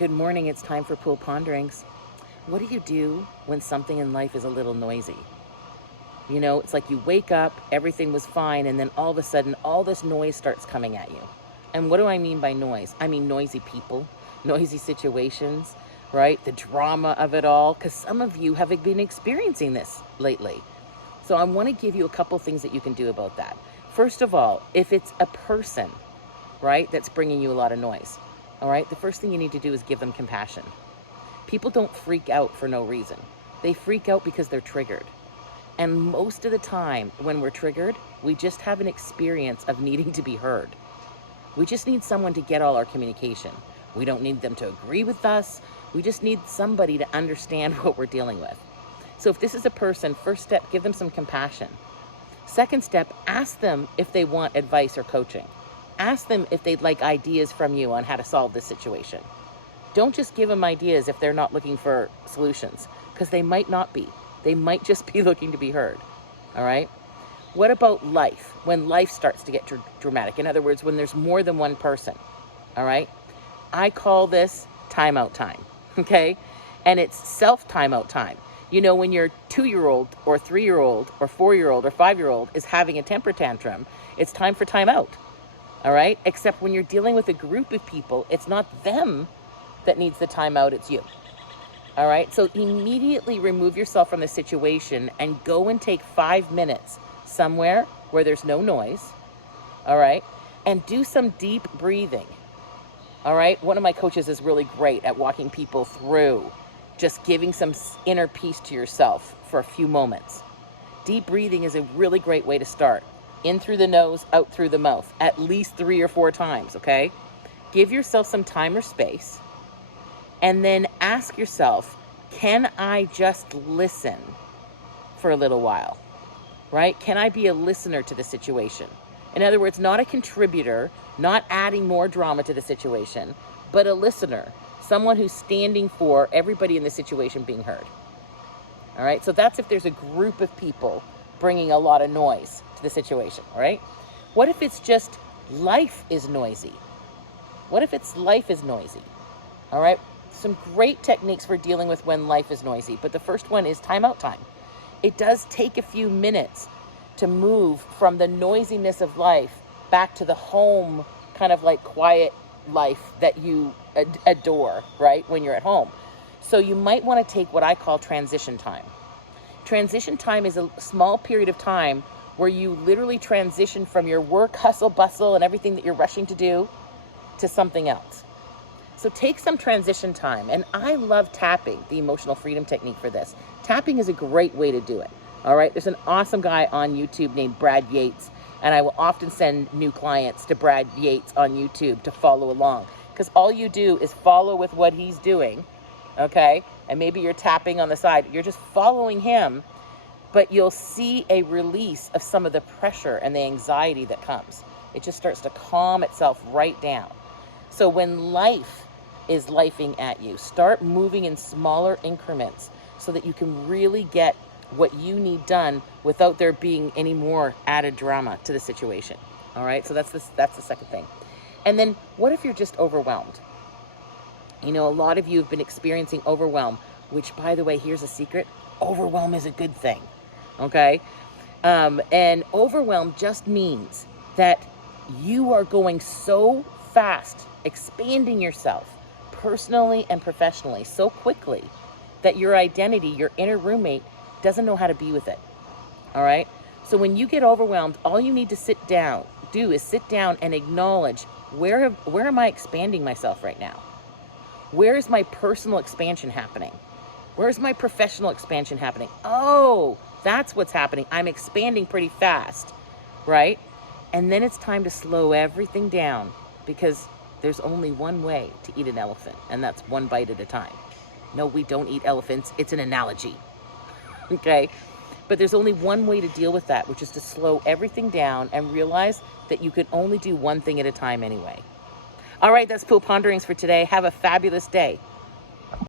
Good morning, it's time for Pool Ponderings. What do you do when something in life is a little noisy? You know, it's like you wake up, everything was fine, and then all of a sudden, all this noise starts coming at you. And what do I mean by noise? I mean noisy people, noisy situations, right? The drama of it all, because some of you have been experiencing this lately. So I want to give you a couple things that you can do about that. First of all, if it's a person, right, that's bringing you a lot of noise, all right, the first thing you need to do is give them compassion. People don't freak out for no reason. They freak out because they're triggered. And most of the time when we're triggered, we just have an experience of needing to be heard. We just need someone to get all our communication. We don't need them to agree with us. We just need somebody to understand what we're dealing with. So if this is a person, first step, give them some compassion. Second step, ask them if they want advice or coaching. Ask them if they'd like ideas from you on how to solve this situation. Don't just give them ideas if they're not looking for solutions, because they might not be. They might just be looking to be heard, all right? What about life? When life starts to get dramatic, in other words, when there's more than one person, all right? I call this timeout time, okay? And it's self-timeout time. You know, when your 2-year-old or 3-year-old or 4-year-old or 5-year-old is having a temper tantrum, it's time for timeout, all right? Except when you're dealing with a group of people, it's not them that needs the timeout, it's you. All right, so immediately remove yourself from the situation and go and take 5 minutes somewhere where there's no noise, all right? And do some deep breathing, all right? One of my coaches is really great at walking people through just giving some inner peace to yourself for a few moments. Deep breathing is a really great way to start. In through the nose, out through the mouth, at least 3 or 4 times, okay? Give yourself some time or space. And then ask yourself, can I just listen for a little while, right? Can I be a listener to the situation? In other words, not a contributor, not adding more drama to the situation, but a listener, someone who's standing for everybody in the situation being heard. All right, so that's if there's a group of people bringing a lot of noise to the situation, all right? What if it's just life is noisy? What if it's life is noisy, all right? Some great techniques for dealing with when life is noisy, but the first one is timeout time. It does take a few minutes to move from the noisiness of life back to the home, kind of like quiet life that you adore, right, when you're at home. So you might want to take what I call transition time. Transition time is a small period of time where you literally transition from your work, hustle, bustle, and everything that you're rushing to do to something else. So take some transition time. And I love tapping, the emotional freedom technique for this. Tapping is a great way to do it. All right. There's an awesome guy on YouTube named Brad Yates. And I will often send new clients to Brad Yates on YouTube to follow along. Because all you do is follow with what he's doing. Okay. And maybe you're tapping on the side. You're just following him. But you'll see a release of some of the pressure and the anxiety that comes. It just starts to calm itself right down. So when life is lifing at you, start moving in smaller increments so that you can really get what you need done without there being any more added drama to the situation. All right, so that's the second thing. And then what if you're just overwhelmed? You know, a lot of you have been experiencing overwhelm, which, by the way, here's a secret: overwhelm is a good thing. Okay, and overwhelm just means that you are going so fast, expanding yourself personally and professionally so quickly that your identity, your inner roommate, doesn't know how to be with it. All right. So when you get overwhelmed, all you need to do is sit down and acknowledge, where am I expanding myself right now? Where is my personal expansion happening? Where's my professional expansion happening? Oh, that's what's happening. I'm expanding pretty fast, right? And then it's time to slow everything down, because there's only one way to eat an elephant, and that's one bite at a time. No, we don't eat elephants. It's an analogy, okay? But there's only one way to deal with that, which is to slow everything down and realize that you can only do one thing at a time anyway. All right, that's Pool Ponderings for today. Have a fabulous day.